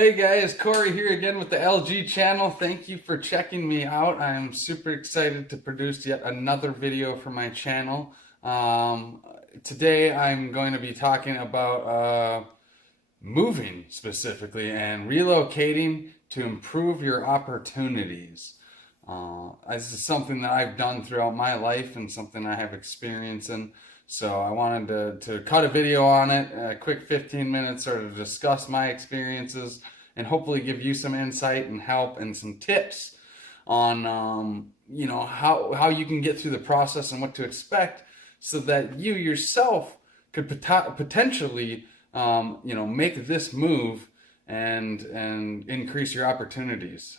Hey guys, Corey here again with the LG channel. Thank you for checking me out. I'm super excited to produce yet another video for my channel. Today I'm going to be talking about moving specifically and relocating to improve your opportunities. This is something that I've done throughout my life and something I have experience in. So I wanted to cut a video on it, a quick 15 minutes, sort of discuss my experiences and hopefully give you some insight and help and some tips on how you can get through the process and what to expect so that you yourself could potentially make this move and increase your opportunities.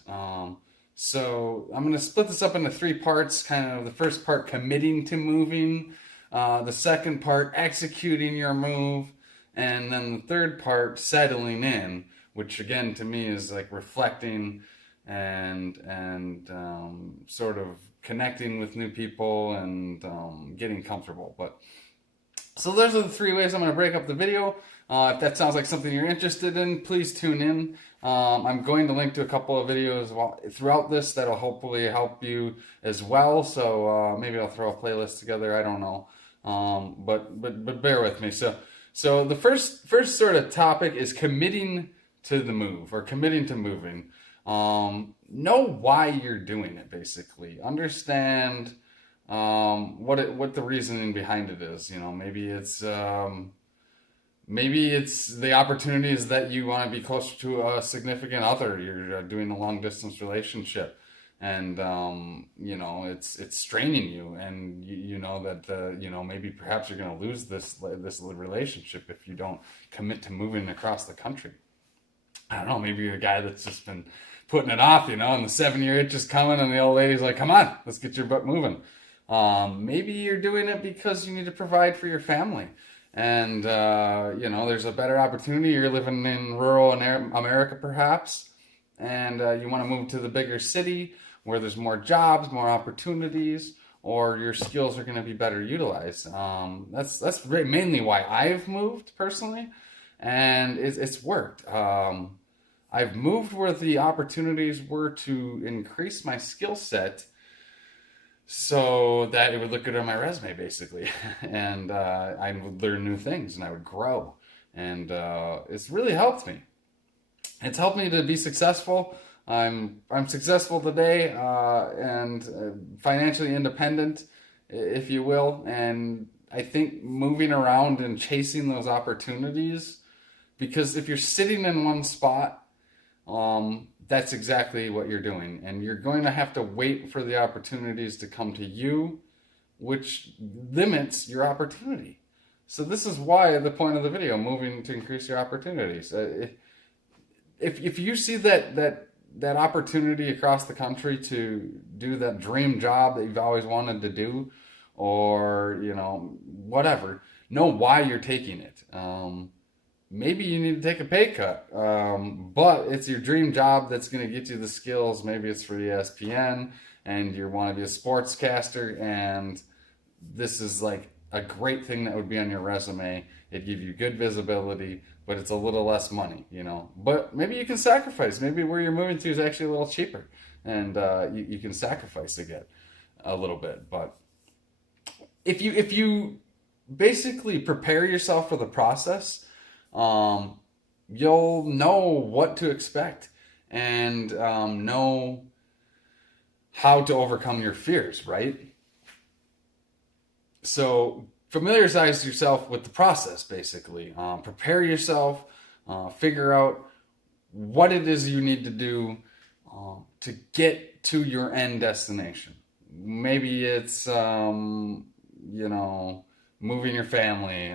So I'm going to split this up into three parts. Kind of the first part, committing to moving. The second part, executing your move. And then the third part, settling in, which again to me is like reflecting and sort of connecting with new people and getting comfortable. But so those are the three ways I'm going to break up the video. If that sounds like something you're interested in, please tune in. I'm going to link to a couple of videos throughout this that'll hopefully help you as well. So maybe I'll throw a playlist together. I don't know, but bear with me. So the first sort of topic is committing to the move or committing to moving. Know why you're doing it. Basically, understand what the reasoning behind it is. Maybe it's the opportunities that you want to be closer to a significant other. You're doing a long distance relationship, and it's straining you, and you know that maybe perhaps you're going to lose this relationship if you don't commit to moving across the country. I don't know. Maybe you're a guy that's just been putting it off, and the 7-year itch is coming, and the old lady's like, "Come on, let's get your butt moving." Maybe you're doing it because you need to provide for your family. And, there's a better opportunity. You're living in rural America, perhaps, and you want to move to the bigger city where there's more jobs, more opportunities, or your skills are going to be better utilized. That's mainly why I've moved personally, and it's worked. I've moved where the opportunities were to increase my skill set so that it would look good on my resume, basically, and I would learn new things and I would grow, and it's really helped me. It's helped me to be successful. I'm successful today and financially independent, if you will, and I think moving around and chasing those opportunities, because if you're sitting in one spot, that's exactly what you're doing, and you're going to have to wait for the opportunities to come to you, which limits your opportunity. So this is why the point of the video, moving to increase your opportunities. If you see that opportunity across the country to do that dream job that you've always wanted to do, or whatever, know why you're taking it. Maybe you need to take a pay cut, but it's your dream job that's going to get you the skills. Maybe it's for ESPN and you want to be a sportscaster, and this is like a great thing that would be on your resume. It'd give you good visibility, but it's a little less money, But maybe you can sacrifice. Maybe where you're moving to is actually a little cheaper, and you can sacrifice to get a little bit. But if you basically prepare yourself for the process, you'll know what to expect and know how to overcome your fears, right? So familiarize yourself with the process, basically. Prepare yourself, figure out what it is you need to do to get to your end destination. Maybe it's, moving your family,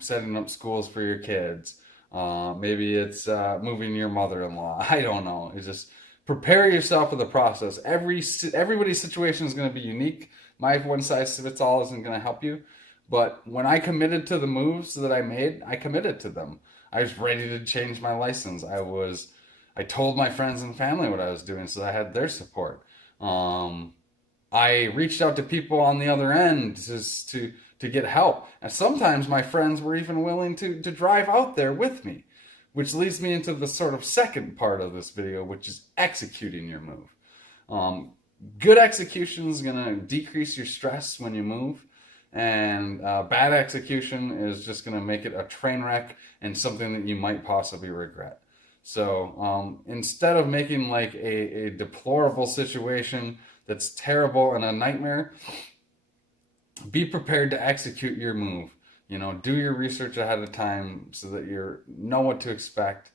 setting up schools for your kids. Maybe it's moving your mother-in-law. I don't know. It's just prepare yourself for the process. Everybody's situation is going to be unique. My one-size-fits-all isn't going to help you. But when I committed to the moves that I made, I committed to them. I was ready to change my license. I told my friends and family what I was doing, so I had their support. I reached out to people on the other end to get help. And sometimes my friends were even willing to drive out there with me. which leads me into the sort of second part of this video, which is executing your move. Good execution is going to decrease your stress when you move, and bad execution is just going to make it a train wreck and something that you might possibly regret. So instead of making like a deplorable situation that's terrible and a nightmare, be prepared to execute your move. You know, do your research ahead of time so that you know what to expect,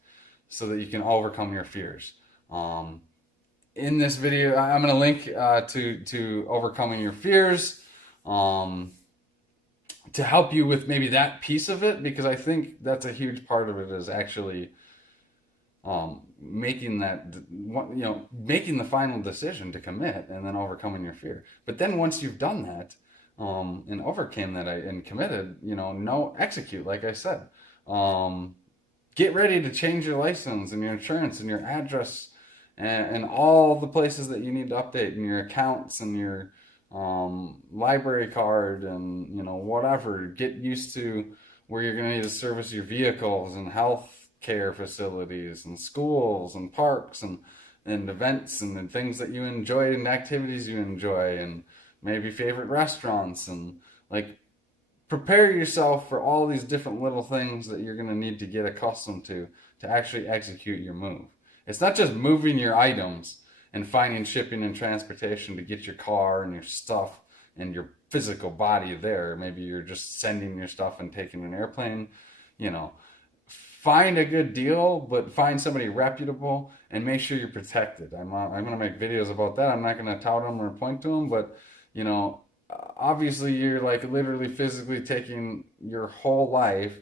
so that you can overcome your fears. In this video, I'm going to link to overcoming your fears, to help you with maybe that piece of it, because I think that's a huge part of it, is actually making that, making the final decision to commit and then overcoming your fear. But then once you've done that, and overcame that and committed, execute, like I said. Get ready to change your license and your insurance and your address and all the places that you need to update, and your accounts and your library card and whatever. Get used to where you're going to need to service your vehicles, and health care facilities and schools and parks and events and things that you enjoy and activities you enjoy, and maybe favorite restaurants, and like prepare yourself for all these different little things that you're going to need to get accustomed to actually execute your move. It's not just moving your items and finding shipping and transportation to get your car and your stuff and your physical body there. Maybe you're just sending your stuff and taking an airplane. Find a good deal, but find somebody reputable and make sure you're protected. I'm going to make videos about that. I'm not going to tout them or point to them, but obviously you're like literally physically taking your whole life,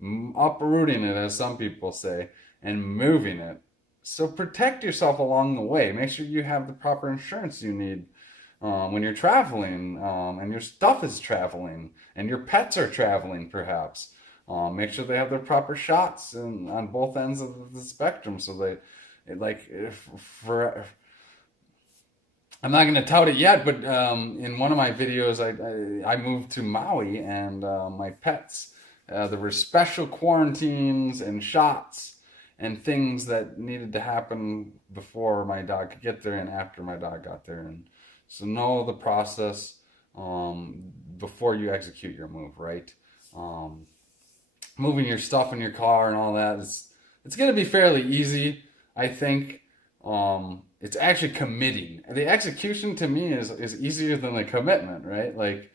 uprooting it, as some people say, and moving it. So protect yourself along the way. Make sure you have the proper insurance you need when you're traveling, and your stuff is traveling, and your pets are traveling perhaps. Make sure they have their proper shots on both ends of the spectrum, so I'm not going to tout it yet, but in one of my videos, I moved to Maui, and my pets, there were special quarantines and shots and things that needed to happen before my dog could get there and after my dog got there. And so know the process before you execute your move, right? Moving your stuff in your car and all that, it's going to be fairly easy, I think. It's actually committing. The execution to me is easier than the commitment, right? Like,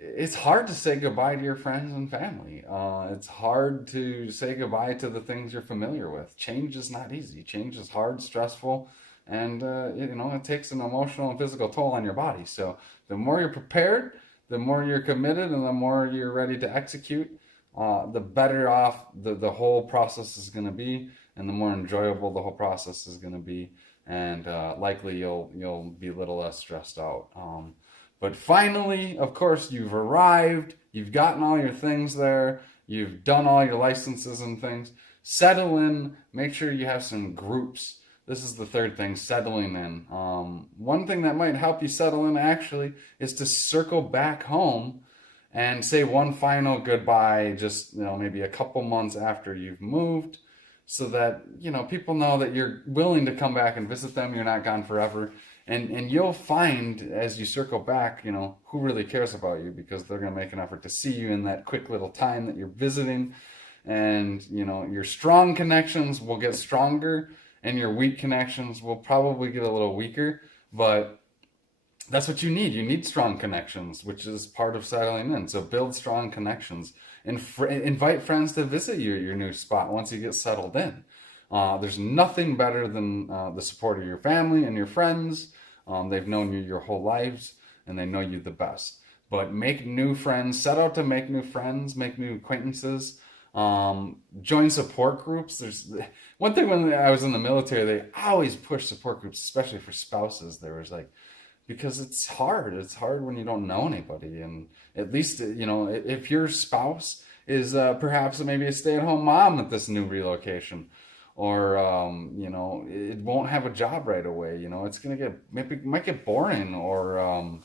it's hard to say goodbye to your friends and family. It's hard to say goodbye to the things you're familiar with. Change is not easy. Change is hard, stressful, and it takes an emotional and physical toll on your body. So the more you're prepared, the more you're committed, and the more you're ready to execute, the better off the whole process is going to be, and the more enjoyable the whole process is going to be, and likely you'll be a little less stressed out. But finally, of course, you've arrived, you've gotten all your things there, you've done all your licenses and things. Settle in, make sure you have some groups. This is the third thing, settling in. One thing that might help you settle in actually is to circle back home and say one final goodbye, just maybe a couple months after you've moved, so that people know that you're willing to come back and visit them. You're not gone forever, and you'll find as you circle back, who really cares about you, because they're going to make an effort to see you in that quick little time that you're visiting, and your strong connections will get stronger, and your weak connections will probably get a little weaker, but that's what you need. You need strong connections, which is part of settling in. So build strong connections and invite friends to visit you at your new spot once you get settled in. There's nothing better than the support of your family and your friends. They've known you your whole lives, and they know you the best. But make new friends. Set out to make new friends, make new acquaintances. Join support groups. There's one thing when I was in the military, they always push support groups, especially for spouses. There was because it's hard. It's hard when you don't know anybody. And at least, if your spouse is perhaps maybe a stay-at-home mom at this new relocation, or, it won't have a job right away. It's going to might get boring, or,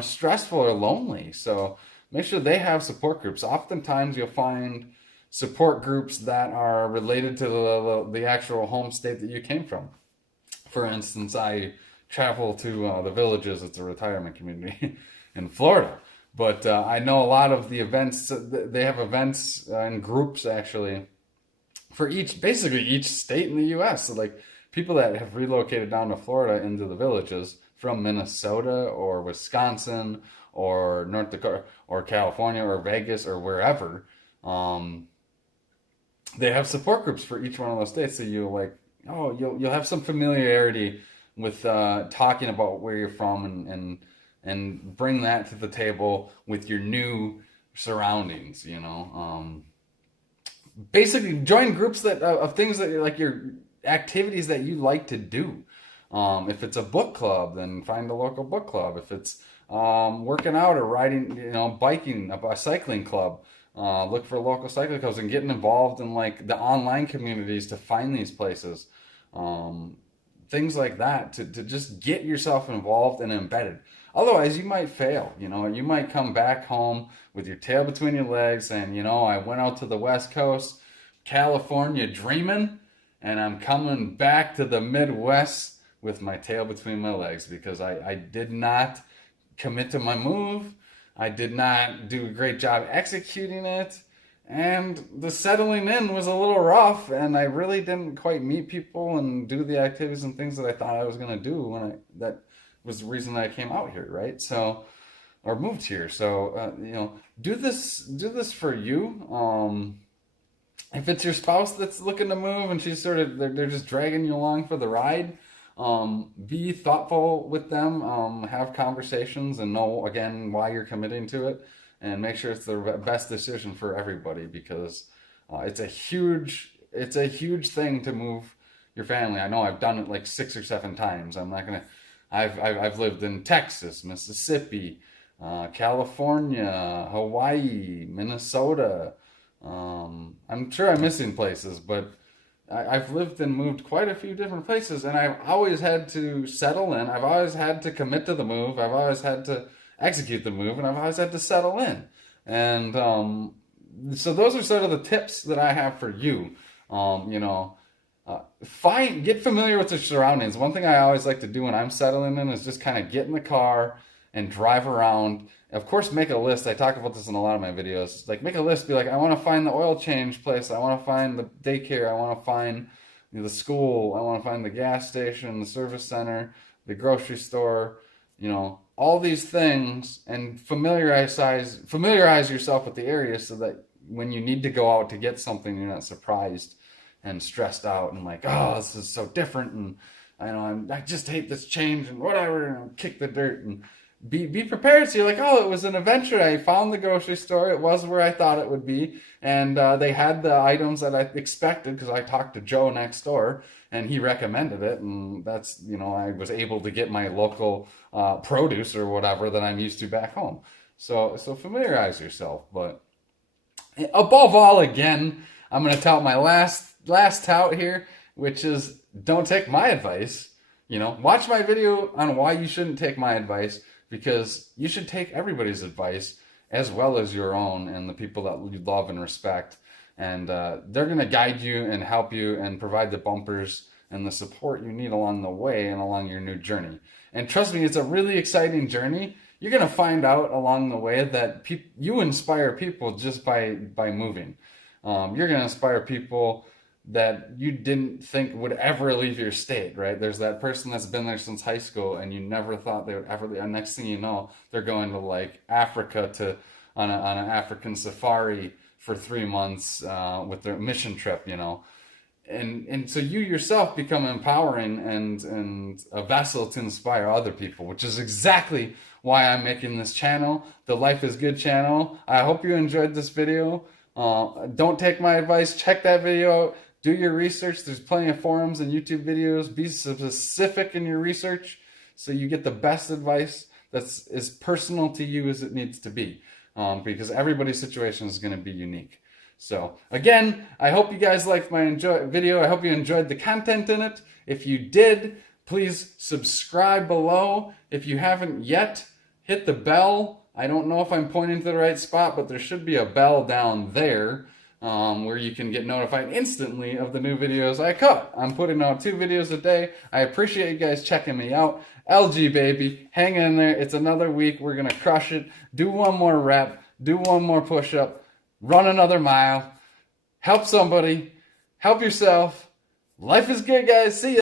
stressful or lonely. So make sure they have support groups. Oftentimes you'll find, support groups that are related to the actual home state that you came from. For instance, I travel to the Villages. It's a retirement community in Florida. But I know a lot of the events, they have events and groups actually for basically each state in the US. So like people that have relocated down to Florida into the Villages from Minnesota or Wisconsin or North Dakota or California or Vegas or wherever, um, they have support groups for each one of those states. So you like, oh, you'll have some familiarity with talking about where you're from and bring that to the table with your new surroundings. Basically join groups that of things that like your activities that you like to do. If it's a book club, then find a local book club. If it's working out or riding, biking, a cycling club, look for local cycling clubs and getting involved in like the online communities to find these places. Things like that to just get yourself involved and embedded. Otherwise, you might fail. You might come back home with your tail between your legs saying, I went out to the West Coast, California dreaming, and I'm coming back to the Midwest with my tail between my legs because I did not commit to my move. I did not do a great job executing it. And the settling in was a little rough, and I really didn't quite meet people and do the activities and things that I thought I was going to do that was the reason that I came out here, right? So, or moved here. So, do this for you. If it's your spouse that's looking to move and she's they're just dragging you along for the ride, be thoughtful with them, have conversations and know again why you're committing to it. And make sure it's the best decision for everybody because it's a huge thing to move your family. I know I've done it like 6 or 7 times. I'm not gonna. I've lived in Texas, Mississippi, California, Hawaii, Minnesota. I'm sure I'm missing places, but I've lived and moved quite a few different places, and I've always had to settle in. I've always had to commit to the move. I've always had to execute the move, and I've always had to settle in. And so those are sort of the tips that I have for you. Get familiar with your surroundings. One thing I always like to do when I'm settling in is just kind of get in the car and drive around. Of course, make a list. I talk about this in a lot of my videos. Like, make a list. Be like, I want to find the oil change place. I want to find the daycare. I want to find the school. I want to find the gas station, the service center, the grocery store. All these things, and familiarize yourself with the area so that when you need to go out to get something, you're not surprised and stressed out and like, oh, this is so different, and I just hate this change and whatever, and kick the dirt and be prepared. So you're like, oh, it was an adventure. I found the grocery store. It was where I thought it would be, and they had the items that I expected because I talked to Joe next door and he recommended it, and that's I was able to get my local produce or whatever that I'm used to back home. So familiarize yourself, but above all, again, I'm going to tout my last tout here, which is don't take my advice. Watch my video on why you shouldn't take my advice, because you should take everybody's advice as well as your own and the people that you love and respect. And they're going to guide you and help you and provide the bumpers and the support you need along the way and along your new journey. And trust me, it's a really exciting journey. You're going to find out along the way that you inspire people just by moving. You're going to inspire people that you didn't think would ever leave your state, right? There's that person that's been there since high school and you never thought they would ever leave. And next thing you know, they're going to like Africa on an African safari for 3 months with their mission trip, And so you yourself become empowering and a vessel to inspire other people, which is exactly why I'm making this channel, the Life is Good channel. I hope you enjoyed this video. Don't take my advice. Check that video out. Do your research. There's plenty of forums and YouTube videos. Be specific in your research so you get the best advice that's as personal to you as it needs to be, because everybody's situation is going to be unique. So again, I hope you guys liked my video. I hope you enjoyed the content in it. If you did, please subscribe below. If you haven't yet, hit the bell. I don't know if I'm pointing to the right spot, but there should be a bell down there. where you can get notified instantly of the new videos I cut. I'm putting out 2 videos a day. I appreciate you guys checking me out. LG baby, hang in there. It's another week. We're gonna crush it. Do 1 more rep. Do 1 more push-up. Run another mile. Help somebody. Help yourself. Life is good, guys. See ya.